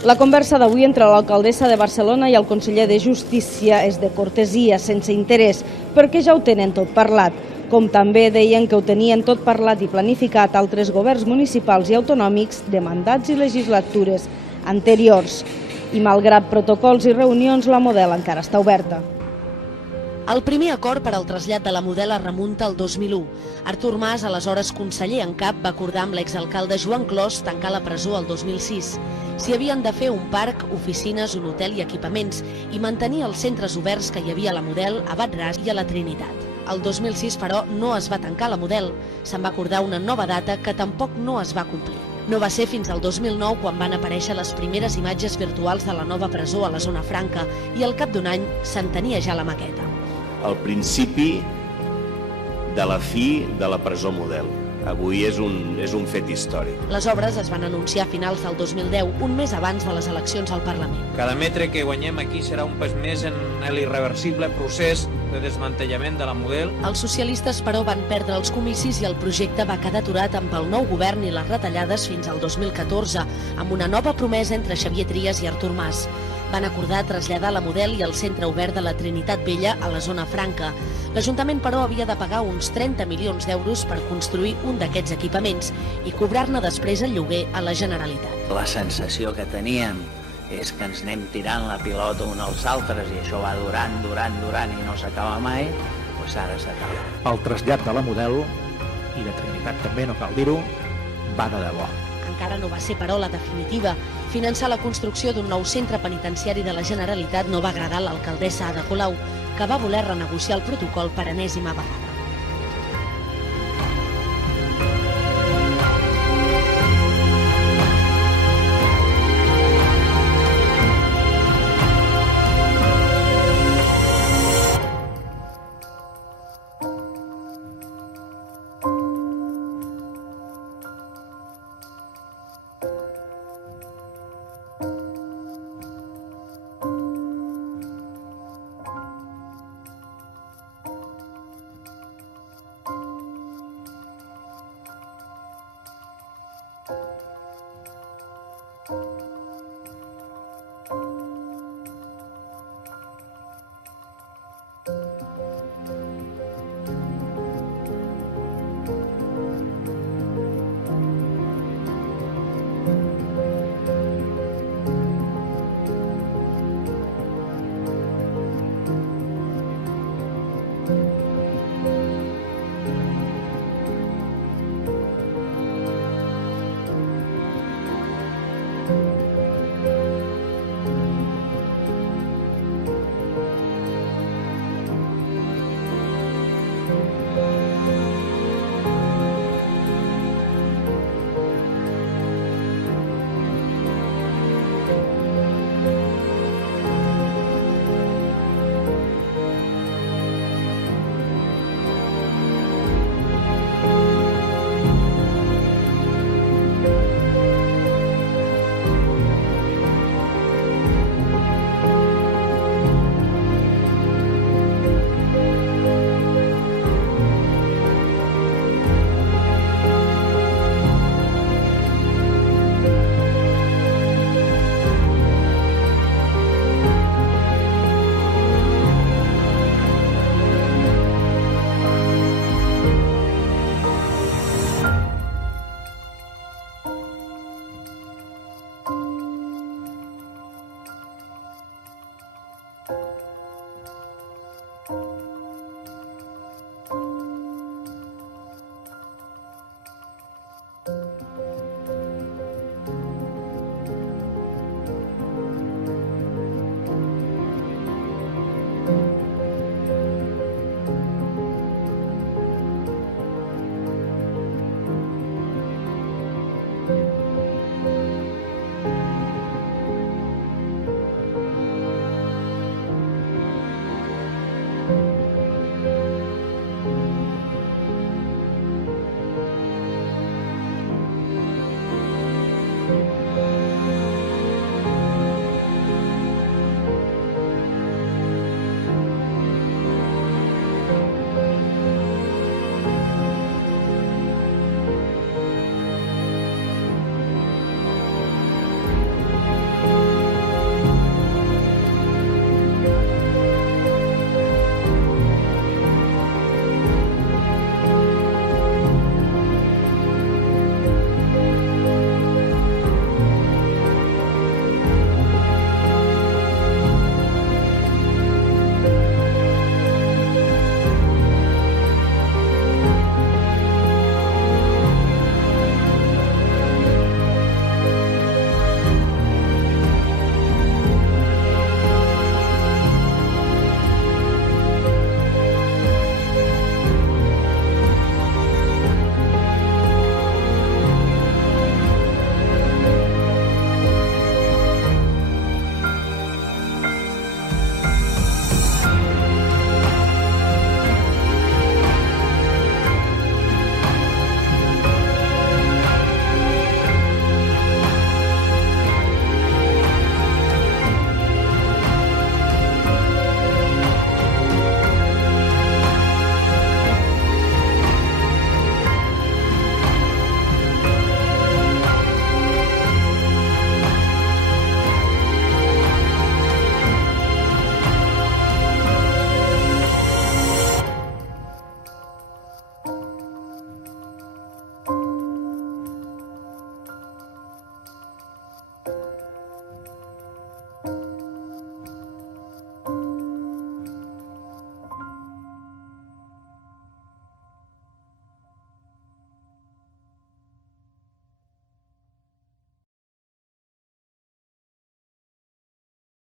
La conversa d'avui entre l'alcaldessa de Barcelona i el conseller de Justícia és de cortesia, sense interès, perquè ja ho tenen tot parlat. Com també deien que ho tenien tot parlat i planificat altres governs municipals i autonòmics de mandats i legislatures anteriors. I malgrat protocols i reunions, la Model encara està oberta. El primer acord per al trasllat de la Model es remunta al 2001. Artur Mas, aleshores conseller en cap, va acordar amb l'exalcalde Joan Clos tancar la presó el 2006. S'hi havien de fer un parc, oficines, un hotel i equipaments i mantenir els centres oberts que hi havia a la Model, a Bat-ras i a la Trinitat. El 2006, però, no es va tancar la Model. Se'n va acordar una nova data que tampoc no es va complir. No va ser fins al 2009 quan van aparèixer les primeres imatges virtuals de la nova presó a la Zona Franca i al cap d'un any se'n tenia ja la maqueta. El principi de la fi de la presó Model. Avui és un fet històric. Les obres es van anunciar a finals del 2010, un mes abans de les eleccions al Parlament. Cada metre que guanyem aquí serà un pas més en l'irreversible procés de desmantellament de la Model. Els socialistes, però, van perdre els comicis i el projecte va quedar aturat amb el nou govern i les retallades fins al 2014, amb una nova promesa entre Xavier Trias i Artur Mas. Van acordar traslladar la Model i el centre obert de la Trinitat Vella a la Zona Franca. L'Ajuntament, però, havia de pagar uns 30 milions d'euros per construir un d'aquests equipaments i cobrar-ne després el lloguer a la Generalitat. La sensació que teníem és que ens anem tirant la pilota uns als altres i això va durant i no s'acaba mai, doncs ara s'acaba. El trasllat de la Model, i de Trinitat també, no cal dir-ho, va de debò. Encara no va ser, però, la definitiva. Finançar la construcció d'un nou centre penitenciari de la Generalitat no va agradar a l'alcaldessa Ada Colau, que va voler renegociar el protocol per enèsima vegada.